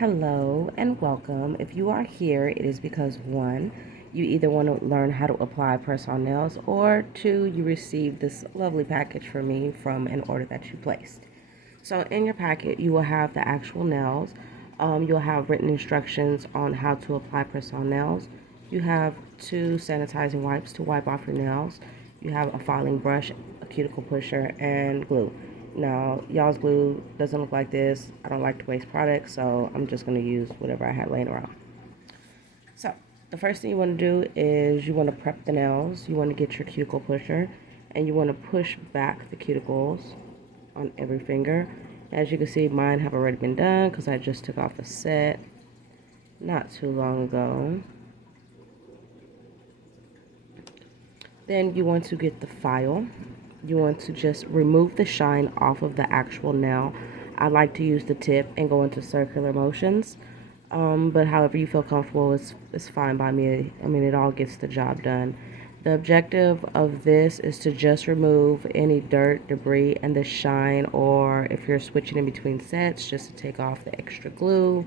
Hello and welcome. If you are here, it is because one, you either want to learn how to apply press-on nails, or two, you received this lovely package from me from an order that you placed. So in your packet, you will have the actual nails. You'll have written instructions on how to apply press-on nails. You have two sanitizing wipes to wipe off your nails. You have a filing brush, a cuticle pusher, and glue. Now, y'all's glue doesn't look like this. I don't like to waste products, so I'm just going to use whatever I had laying around. So, the first thing you want to do is you want to prep the nails. You want to get your cuticle pusher, and you want to push back the cuticles on every finger. As you can see, mine have already been done because I just took off the set not too long ago. Then you want to get the file. You want to just remove the shine off of the actual nail. I like to use the tip and go into circular motions. But however you feel comfortable is fine by me. I mean, it all gets the job done. The objective of this is to just remove any dirt, debris, and the shine, or if you're switching in between sets, just to take off the extra glue.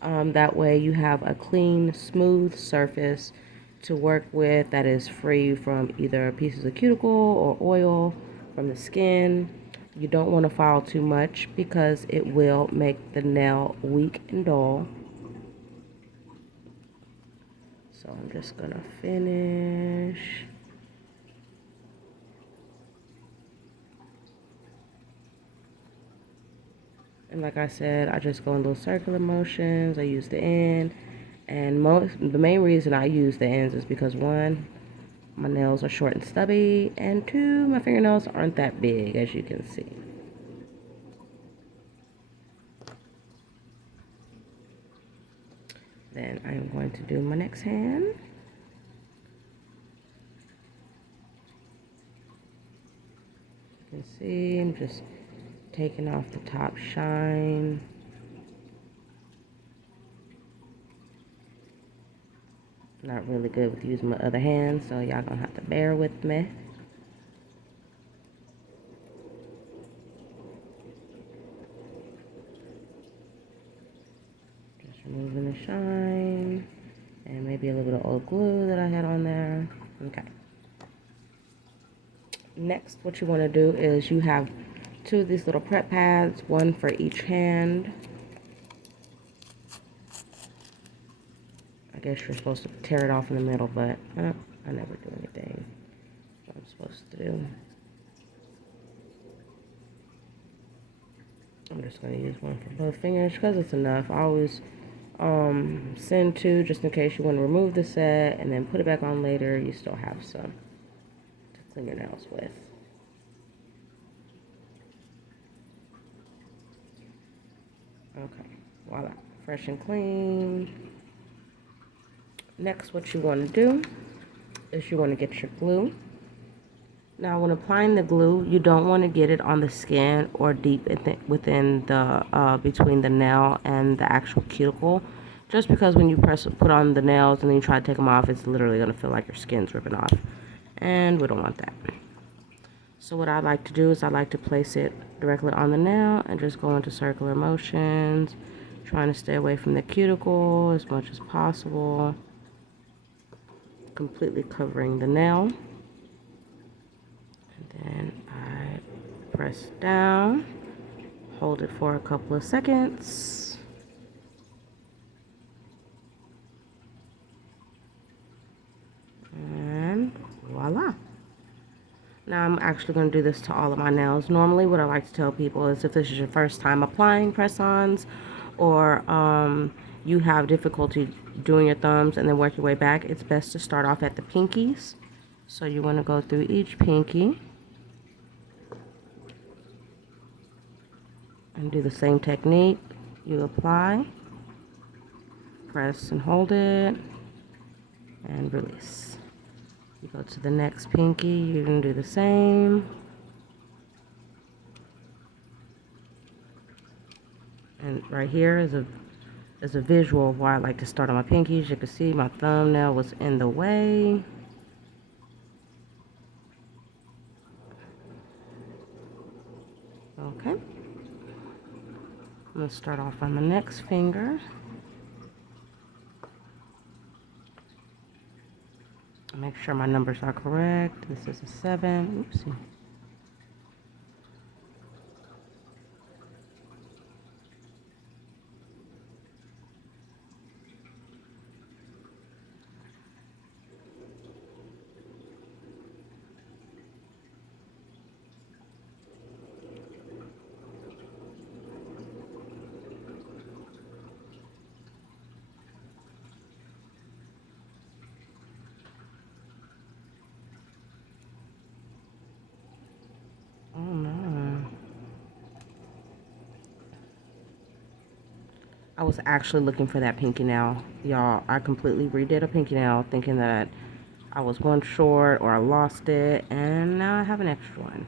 That way you have a clean, smooth surface to work with that is free from either pieces of cuticle or oil from the skin. You don't want to file too much because it will make the nail weak and dull. So I'm just gonna finish. And like I said, I just go in little circular motions. I use the end. And the main reason I use the ends is because one, my nails are short and stubby, and two, my fingernails aren't that big, as you can see. Then I am going to do my next hand. You can see I'm just taking off the top shine. Not really good with using my other hand, so y'all gonna have to bear with me. Just removing the shine and maybe a little bit of old glue that I had on there. Okay. Next, what you want to do is you have two of these little prep pads, one for each hand. I guess you're supposed to tear it off in the middle, but I never do anything what I'm supposed to do. I'm just going to use one for both fingers because it's enough. I always send two just in case you want to remove the set and then put it back on later. You still have some to clean your nails with. Okay, voila, fresh and clean. Next, what you want to do is you want to get your glue. Now, when applying the glue, you don't want to get it on the skin or deep within the between the nail and the actual cuticle. Just because when you put on the nails and then you try to take them off, it's literally going to feel like your skin's ripping off. And we don't want that. So what I like to do is I like to place it directly on the nail and just go into circular motions, trying to stay away from the cuticle as much as possible, completely covering the nail. And then I press down, hold it for a couple of seconds. And voila. Now I'm actually going to do this to all of my nails. Normally what I like to tell people is if this is your first time applying press-ons, or you have difficulty doing your thumbs and then work your way back, it's best to start off at the pinkies. So you want to go through each pinky and do the same technique. You apply, press and hold it, and release. You go to the next pinky, you can do the same. And right here is a visual of why I like to start on my pinkies. You can see my thumbnail was in the way. Okay. I'm going to start off on the next finger. Make sure my numbers are correct. This is a 7. Oopsie. Oh no. I was actually looking for that pinky nail. Y'all, I completely redid a pinky nail thinking that I was one short or I lost it, and now I have an extra one.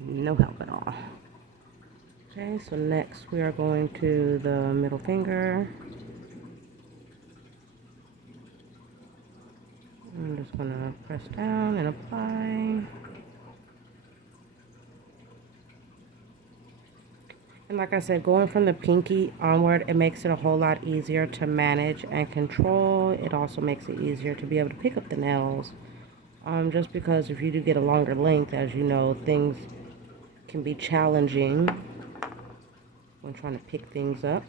No help at all. Okay, so next we are going to the middle finger. I'm just going to press down and apply. And like I said, going from the pinky onward, it makes it a whole lot easier to manage and control. It also makes it easier to be able to pick up the nails. Just because if you do get a longer length, as you know, things can be challenging when trying to pick things up.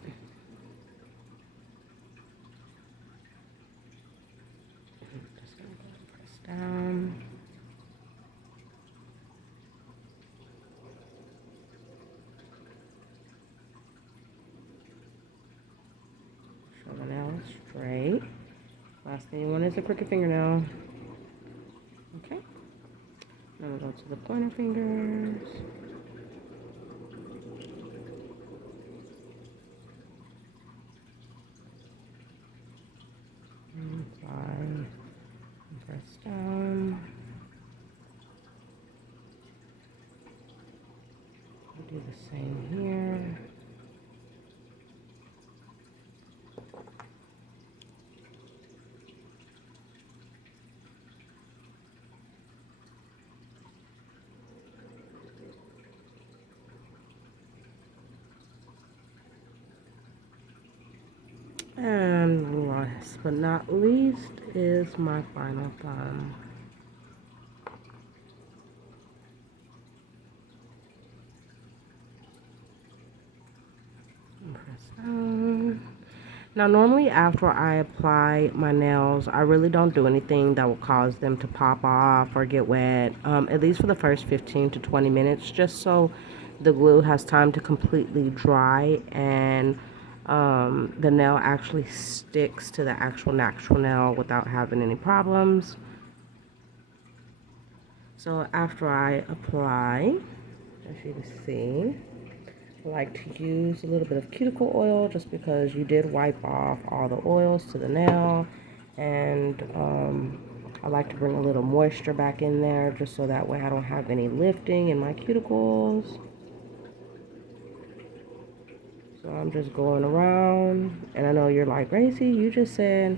Just gonna go press down. Show the nail straight. Last thing you want is a crooked fingernail. Okay. Now we go to the pointer fingers. Apply and press down. We'll do the same here. And last but not least is my final thumb. Press down. Now normally after I apply my nails, I really don't do anything that will cause them to pop off or get wet, at least for the first 15 to 20 minutes, just so the glue has time to completely dry and the nail actually sticks to the actual natural nail without having any problems. So after I apply, as you can see, I like to use a little bit of cuticle oil just because you did wipe off all the oils to the nail, and I like to bring a little moisture back in there just so that way I don't have any lifting in my cuticles. So I'm just going around, and I know you're like, Gracie, you just said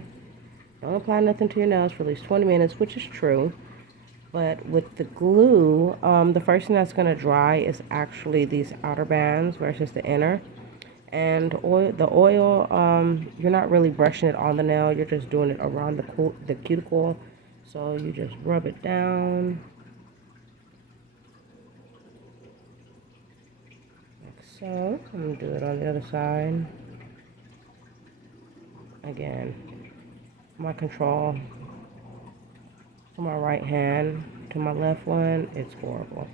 don't apply nothing to your nails for at least 20 minutes, which is true. But with the glue, the first thing that's going to dry is actually these outer bands versus the inner. And the oil, you're not really brushing it on the nail, you're just doing it around the cuticle. So you just rub it down. Like so. I'm going to do it on the other side. Again, my control to my right hand, to my left one, it's horrible.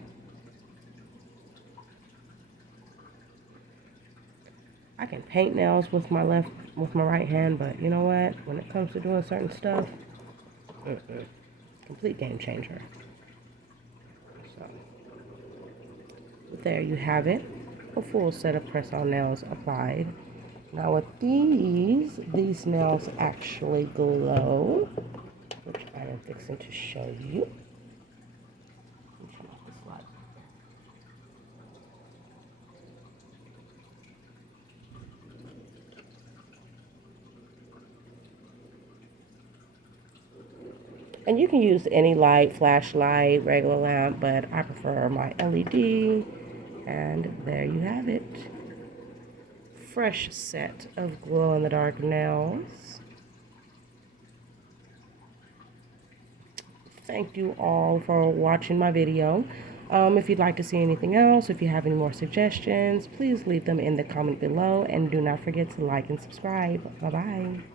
I can paint nails with my right hand, but you know what? When it comes to doing certain stuff, complete game changer. So, there you have it. A full set of press-on nails applied. Now with these nails actually glow, which I am fixing to show you. And you can use any light, flashlight, regular lamp, but I prefer my LED. And there you have it. fresh set of glow-in-the-dark nails. Thank you all for watching my video. If you'd like to see anything else, if you have any more suggestions, please leave them in the comment below, and do not forget to like and subscribe. Bye-bye.